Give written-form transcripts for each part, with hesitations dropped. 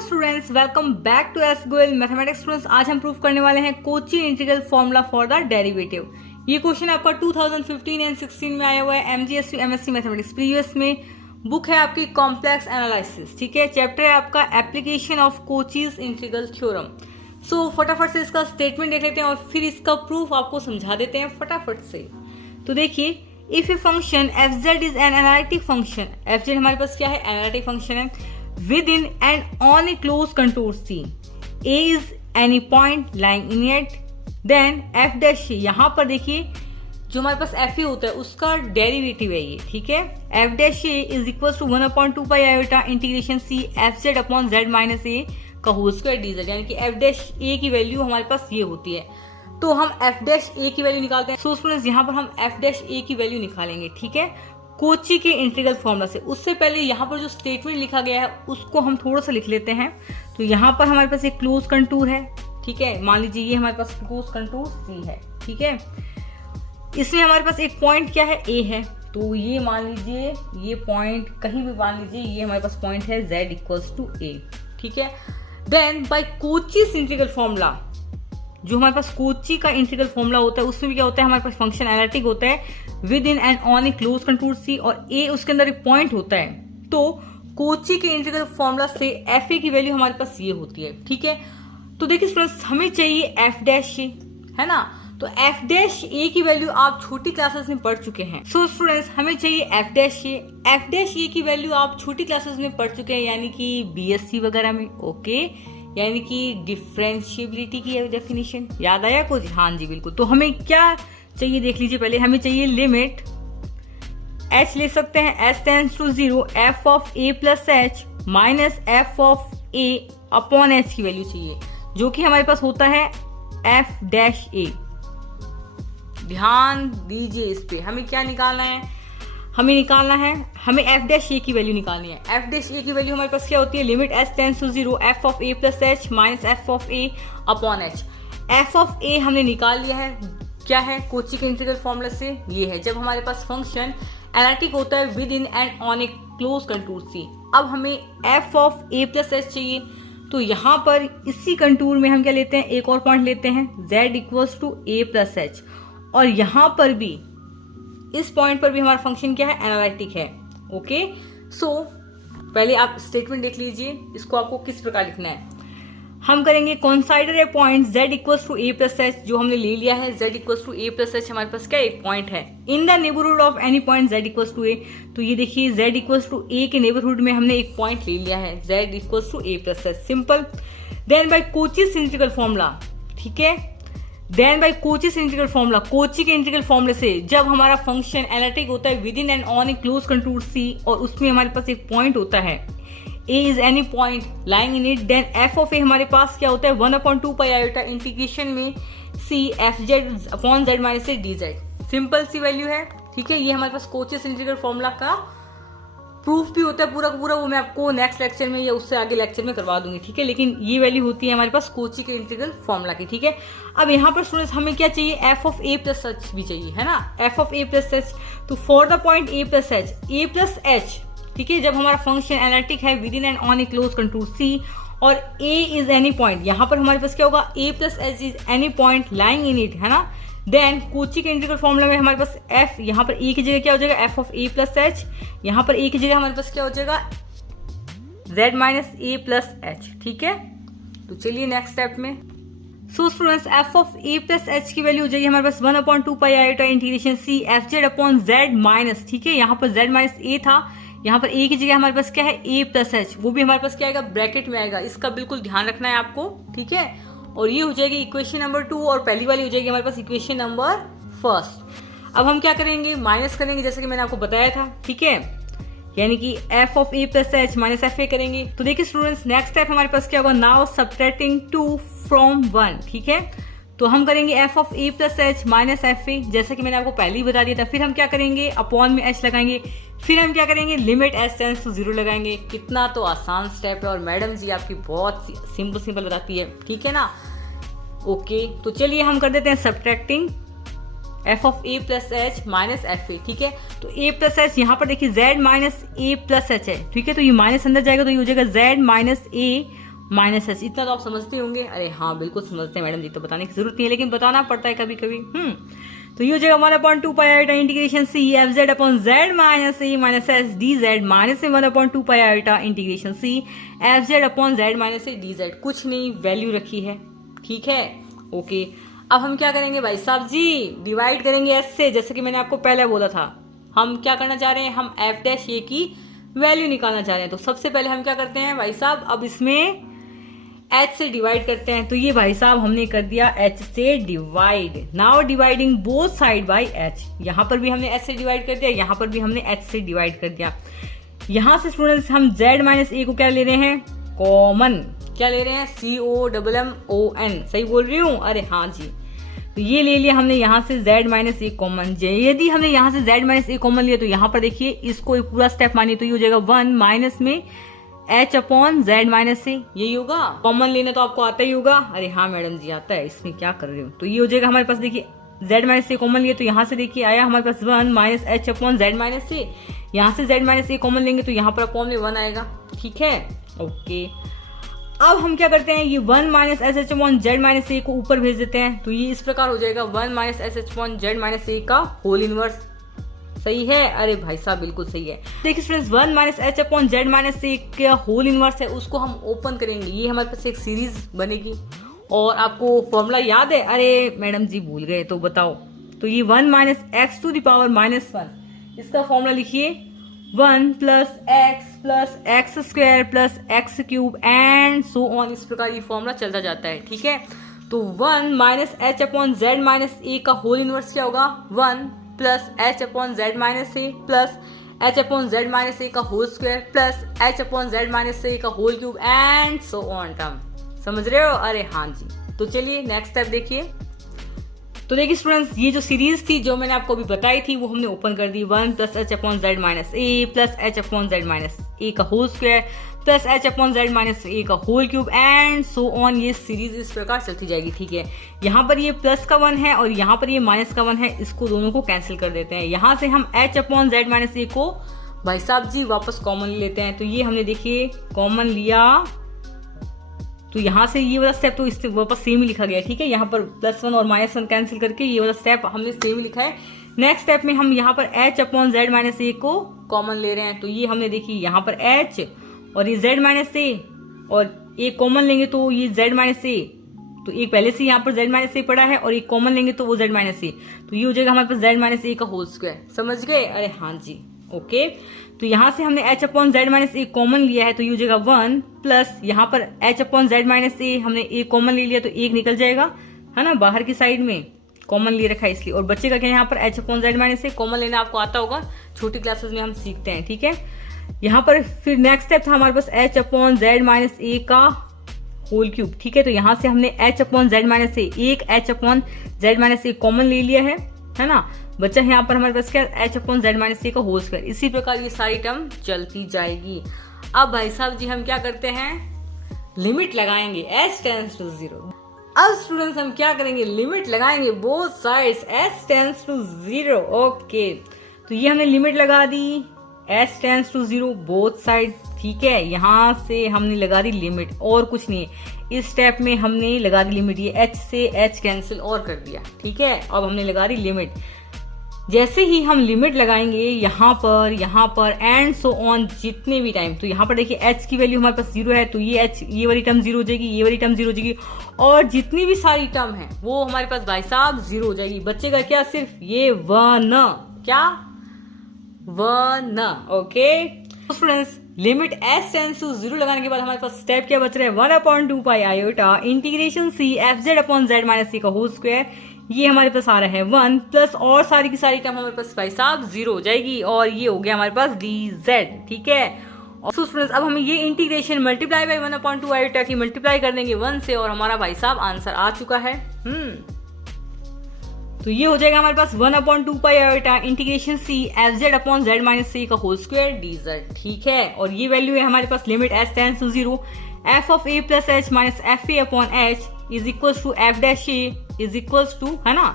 Students, welcome back to S Goyal mathematics. Students, आज हम prove करने वाले हैं Cauchy integral formula for the derivative. ये क्वेश्चन आपका 2015 एंड 16 में आया हुआ है एमजीएसटी एमएससी मैथमेटिक्स प्रीवियस में। बुक है आपकी कॉम्प्लेक्स एनालिसिस, ठीक है। चैप्टर है आपका application of Cauchy's integral theorem. So फटाफट से इसका स्टेटमेंट देख लेते हैं और फिर इसका प्रूफ आपको समझा देते हैं फटाफट से। तो देखिए, if a function F Z is an analytic function, F Z हमारे पास क्या है, एनालिटिक फंक्शन है, within and on a closed contour C, A is any point lying in it, then f dash, यहाँ पर देखिए जो हमारे पास f होता है उसका डेरिवेटिव है ये, ठीक है। f dash A is equals to 1/2 pi iota integration C f z upon z minus A का होल स्क्वायर dz, यानी कि f dash A की वैल्यू हमारे पास ये होती है। तो हम f dash A की वैल्यू निकालते हैं। सो स्टूडेंट्स, यहाँ पर हम f dash A की वैल्यू निकालेंगे, ठीक है, कोची के इंटीग्रल फॉर्मूला से। उससे पहले यहाँ पर जो स्टेटमेंट लिखा गया है उसको हम थोड़ा सा लिख लेते हैं। तो यहाँ पर हमारे पास एक क्लोज कंटूर है, ठीक है। मान लीजिए ये हमारे पास क्लोज कंटूर सी है, ठीक है। इसमें हमारे पास एक पॉइंट क्या है, ए है। तो ये मान लीजिए ये पॉइंट कहीं भी मान लीजिए, ये हमारे पास पॉइंट है z इक्वल्स टू ए, ठीक है। Then by Cauchy's integral formula, जो हमारे पास कोची का इंटीग्रल फॉर्मूला होता है उसमें भी क्या होता है, हमारे पास फंक्शन एनालिटिक होता है within and on a close contour C, और ए उसके अंदर एक पॉइंट होता है। तो कोची के इंटीग्रल फॉर्मूला से एफ ए की वैल्यू हमारे पास ये होती है, ठीक है। तो देखिए स्टूडेंट्स, हमें चाहिए एफ डैश ए, है ना। तो एफ डैश ए की वैल्यू आप छोटी क्लासेस में पढ़ चुके हैं। सो स्टूडेंट्स, हमें चाहिए एफ डैश ए। एफ डैश ए की वैल्यू आप छोटी क्लासेस में पढ़ चुके हैं, यानी कि बीएससी वगैरह में, ओके। यानी कि डिफरेंशिएबिलिटी की डेफिनेशन याद आया कुछ? हाँ जी, बिल्कुल। तो हमें क्या चाहिए देख लीजिए पहले। हमें चाहिए लिमिट h ले सकते हैं, h tends to 0 f of a plus h minus f of a upon h की वैल्यू चाहिए, जो कि हमारे पास होता है f डैश a। ध्यान दीजिए इस पे। हमें क्या निकालना है, हमें f डैश a की वैल्यू निकालनी है। f डैश a की वैल्यू हमारे पास क्या होती है, limit h tends to 0 f of a plus h minus f of a upon h। f of a हमने निकाल लिया है, क्या है, कोची के इंटीग्रल फॉर्मूला से ये है, जब हमारे पास फंक्शन एनालिटिक होता है within and on a close contour C. अब हमें f of a plus h चाहिए। तो यहाँ पर इसी कंटूर में हम क्या लेते हैं, एक और पॉइंट लेते हैं z equals to a plus h, और यहाँ पर भी इस पॉइंट पर भी हमारा फंक्शन क्या है, एनालिटिक है, ओके। सो पहले आप स्टेटमेंट देख लीजिए, इसको आपको किस प्रकार लिखना है। हम करेंगे consider a point z equals to a plus h, जो हमने ले लिया है z equals to a plus h, हमारे पास क्या एक पॉइंट है in the neighbourhood of any point z equals to a। तो ये देखिए z इक्वल्स टू a के नेबरहुड में हमने एक पॉइंट ले लिया है z equals to a plus h, simple. Then by Cauchy's integral formula, ठीक है। Then by Cauchy's integral formula, Cauchy के इंटीग्रल फॉर्मूले से जब हमारा फंक्शन एनालिटिक होता है within and on a close contour C, और उसमें हमारे पास एक पॉइंट होता है A is any point lying in it, then f of A हमारे पास क्या होता है, 1/2 pi iota इंटीग्रेशन में C f z upon z minus से dz। सिंपल सी वैल्यू है, ठीक है। ये हमारे पास कोचीज इंटीग्रल फॉर्मूला का प्रूफ भी होता है पूरा का पूरा, वो मैं आपको नेक्स्ट लेक्चर में या उससे आगे लेक्चर में करवा दूंगी, ठीक है। लेकिन ये वैल्यू होती है हमारे पास कोची के इंटीग्रल फॉर्मूला की, ठीक है। अब यहाँ पर स्टूडेंट्स हमें क्या चाहिए, f of a plus h भी चाहिए, है ना, f of a plus h। तो for the point a plus h, ठीक है, जब हमारा फंक्शन एनालिटिक है within and on a close contour C, और a इज एनी पॉइंट, यहाँ पर हमारे पास क्या होगा, a plus h is any point lying in it, है ना। देन कोची के इंटीग्रल फॉर्मूला में हमारे पास f, यहाँ पर a की जगह क्या हो जाएगा, f of a plus h, यहाँ पर a की जगह हमारे पास क्या हो जाएगा, z minus a plus h, ठीक है। तो चलिए नेक्स्ट स्टेप में। So students, f of a plus h की वैल्यू हो जाएगी हमारे पास 1/2 pi iota integration c f z upon z minus, ठीक है। यहाँ पर z माइनस a था, यहाँ पर a की जगह हमारे पास क्या है, a प्लस h, वो भी हमारे पास क्या आएगा, ब्रैकेट में आएगा। इसका बिल्कुल ध्यान रखना है आपको, ठीक है। और ये हो जाएगी इक्वेशन नंबर 2, और पहली वाली हो जाएगी हमारे पास इक्वेशन नंबर 1। अब हम क्या करेंगे, माइनस करेंगे, जैसे कि मैंने आपको बताया था, ठीक है। यानी कि f of a plus h minus f a करेंगे। तो देखिए स्टूडेंट्स, नेक्स्ट स्टेप हमारे पास क्या होगा, नाउ सब्ट्रैक्टिंग 2 फ्रॉम 1, ठीक है। तो हम करेंगे f of a plus h minus f a, जैसे कि मैंने आपको पहले ही बता दिया था। फिर हम क्या करेंगे, अपॉन में h लगाएंगे, फिर हम क्या करेंगे, लिमिट h टेंड्स टू 0 लगाएंगे। कितना तो आसान स्टेप है, और मैडम जी आपकी बहुत सिंपल बताती है, ठीक है ना, ओके। तो चलिए हम कर देते हैं subtracting f of a plus h minus f a, ठीक है। तो a प्लस h, यहाँ पर देखिए z minus a plus h है, ठीक है। तो ये माइनस अंदर जाएगा, तो ये हो जाएगा z minus a minus H, इतना तो आप समझते होंगे। अरे हाँ बिल्कुल समझते हैं मैडम जी, तो बताने की जरूरत नहीं है, लेकिन बताना पड़ता है कभी कभी। तो ये हो जाएगा 1/2 pi iota integration C F Z upon Z minus A minus H D Z minus 1/2 pi iota integration C F Z upon Z minus A D Z. कुछ नहीं, वैल्यू रखी है, ठीक है, ओके। अब हम क्या करेंगे भाई साहब जी, डिवाइड करेंगे एस से, जैसे कि मैंने आपको पहले बोला था। हम क्या करना चाह रहे हैं, हम एफ डैश ए की वैल्यू निकालना चाह रहे हैं। तो सबसे पहले हम क्या करते हैं भाई साहब, अब इसमें h से डिवाइड करते हैं। तो ये भाई साहब हमने कर दिया h से divide. Now dividing both side by h। यहाँ पर भी हमने h से डिवाइड कर दिया, यहाँ पर भी हमने h से डिवाइड कर दिया। यहाँ से स्टूडेंट्स हम z माइनस ए को क्या ले रहे हैं, कॉमन। क्या ले रहे हैं, COMMON। सही बोल रही हूँ, अरे हाँ जी। तो ये ले लिया हमने यहाँ से z माइनस ए कॉमन। यदि हमने यहाँ से z माइनस ए कॉमन लिया तो यहाँ पर देखिए इसको एक पूरा स्टेप मानिए, तो ये हो जाएगा 1 माइनस में h अपॉन जेड माइनस ए, यही होगा। कॉमन लेना तो आपको आता ही होगा। अरे हाँ मैडम जी आता है, इसमें क्या कर रहे हो। तो ये हो जाएगा हमारे पास, देखिए z माइनस ए कॉमन लिया तो यहाँ से देखिए आया हमारे पास 1 minus h upon Z minus a. यहाँ से z माइनस ए कॉमन लेंगे तो यहाँ पर अपॉन में 1 आएगा, ठीक है, ओके। अब हम क्या करते हैं, ये 1 minus s h upon Z minus a को ऊपर भेज देते हैं। तो ये इस प्रकार हो जाएगा 1 minus s h upon Z minus a का होल इनवर्स। सही है, अरे भाई साहब बिल्कुल सही है। देखिए students 1 minus h upon Z minus a का होल इनवर्स है, उसको हम ओपन करेंगे। ये हमारे पास एक सीरीज बनेगी। और आपको फॉर्मूला याद है, अरे मैडम जी भूल गए तो बताओ। तो ये 1 minus X to the power minus 1, इसका फॉर्मूला लिखिए 1 plus X square plus X cube and so on. इस प्रकार ये फॉर्मूला चलता जाता है, ठीक है। तो 1 minus h upon Z minus a का होल इनवर्स क्या होगा, 1 plus h upon Z minus a plus h upon Z minus a का whole square plus h upon Z minus a का whole cube and so on term. समझ रहे हो, अरे हाँ जी। तो चलिए नेक्स्ट स्टेप देखिए। तो देखिए स्टूडेंट्स ये जो सीरीज थी जो मैंने आपको अभी बताई थी वो हमने ओपन कर दी। 1 plus h upon Z minus a plus h upon Z minus a का whole square plus h upon Z minus a का whole cube and so on. ये सीरीज इस प्रकार चलती जाएगी, ठीक है। यहाँ पर ये प्लस का 1 है और यहाँ पर ये माइनस का 1 है, इसको दोनों को कैंसिल कर देते हैं। यहाँ से हम H upon Z minus a को भाई साहब जी वापस कॉमन लेते हैं। तो ये हमने देखिए कॉमन लिया, तो यहाँ से ये वाला स्टेप तो इससे वापस सेम ही लिखा गया, ठीक है। यहाँ पर +1 और -1 कैंसिल करके ये वाला स्टेप हमने सेम ही लिखा है। नेक्स्ट स्टेप में हम यहाँ पर h upon Z minus a को कॉमन ले रहे हैं। तो ये हमने देखी यहाँ पर h और ये z माइनस ए और एक कॉमन लेंगे तो ये z माइनस ए। तो एक पहले से यहाँ पर z माइनस ए पड़ा है और एक कॉमन लेंगे तो वो z माइनस ए। तो ये हो जाएगा हमारे पास z माइनस ए का होल स्क्वायर। समझ गए, अरे हाँ जी, ओके। तो यहाँ से हमने h अपॉन जेड माइनस ए कॉमन लिया है तो ये हो जाएगा 1 प्लस यहाँ पर h अपॉन जेड माइनस ए हमने एक कॉमन ले लिया तो एक निकल जाएगा, है ना, बाहर की साइड में कॉमन ले रखा है इसलिए। और बच्चे का क्या, यहाँ पर h अपॉन जेड माइनस ए कॉमन लेना आपको आता होगा, छोटी क्लासेस में हम सीखते हैं, ठीक है। यहाँ पर फिर नेक्स्ट स्टेप था हमारे पास h upon Z minus a का होल क्यूब, ठीक है। तो यहाँ से हमने h अपॉन जेड माइनस ए एक h अपॉन जेड माइनस ए कॉमन ले लिया है ना। बच्चा यहाँ पर हमारे पास क्या, h upon Z minus a का होल स्क्वायर। इसी प्रकार ये सारी टर्म चलती जाएगी। अब भाई साहब जी हम क्या करते हैं, लिमिट लगाएंगे h टेंड्स टू 0। अब स्टूडेंट्स हम क्या करेंगे, लिमिट लगाएंगे both sides h tends to 0, okay. तो ये हमने लिमिट लगा दी h tends to 0 both side, ठीक है। यहाँ से हमने लगा दी लिमिट और कुछ नहीं है। इस स्टेप में हमने लगा दी लिमिट, ये h से h कैंसिल और कर दिया, ठीक है। अब हमने लगा दी लिमिट। जैसे ही हम लिमिट लगाएंगे यहाँ पर एंड सो ऑन जितने भी टाइम, तो यहाँ पर देखिए h की वैल्यू हमारे पास 0 है तो ये h ये वाली टर्म 0 हो जाएगी, ये वाली टर्म 0 हो जाएगी और जितनी भी सारी टर्म है वो हमारे पास भाई साहब 0 हो जाएगी। बच्चे का क्या, सिर्फ ये 1, क्या 1, ओके। तो students limit h tends to 0 लगाने के बाद हमारे पास स्टेप क्या बच रहा है, 1/2 pi iota integration c f z upon Z minus c का होल स्क्वायर। ये हमारे पास आ रहा है 1 प्लस और सारी की सारी टर्म हमारे पास भाई साहब 0 हो जाएगी और ये हो गया हमारे पास dz, ठीक है। और स्टूडेंट्स अब हम ये इंटीग्रेशन मल्टीप्लाई बाय 1/2 आयोटा की मल्टीप्लाई कर देंगे 1 से और हमारा भाई साहब आंसर आ चुका है। तो ये हो जाएगा हमारे पास 1/2 pi iota integration c f Z upon Z minus c का होल स्क्वायर dz, ठीक है। और ये वैल्यू है हमारे पास limit h tends to 0 f of a plus h minus f a upon h is equal to f dash a is equal to, है ना,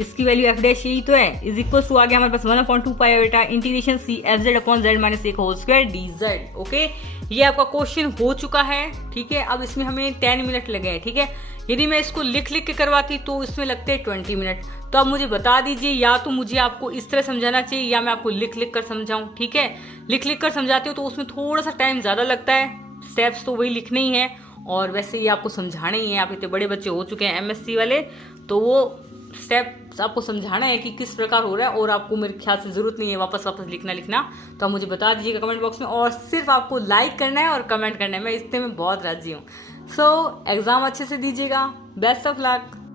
इसकी वैल्यू एफ डैश यही तो है, इज इक्वल टू आ गया हमारे पास 1/2 पाई बेटा integration C F Z upon Z minus a whole square d z. Okay, ये आपका क्वेश्चन हो चुका है। ठीक है, अब इसमें हमें 10 मिनट लगे हैं। ठीक है, यदि मैं इसको लिख लिख के करवाती तो इसमें लगते हैं 20 मिनट। तो अब मुझे बता दीजिए, या तो मुझे आपको इस तरह समझाना चाहिए या मैं आपको लिख लिख कर समझाऊं। ठीक है, लिख लिख कर समझाती हूँ तो उसमें थोड़ा सा टाइम ज्यादा लगता है, स्टेप्स तो वही लिखने ही है और वैसे ही आपको समझाना ही है। आप इतने बड़े बच्चे हो चुके हैं एमएससी वाले, तो वो स्टेप्स आपको समझाना है कि किस प्रकार हो रहा है, और आपको मेरे ख्याल से जरूरत नहीं है वापस लिखना। तो आप मुझे बता दीजिएगा कमेंट बॉक्स में, और सिर्फ आपको लाइक करना है और कमेंट करना है, मैं इतने में बहुत राजी हूँ। सो एग्जाम अच्छे से दीजिएगा, बेस्ट ऑफ लक।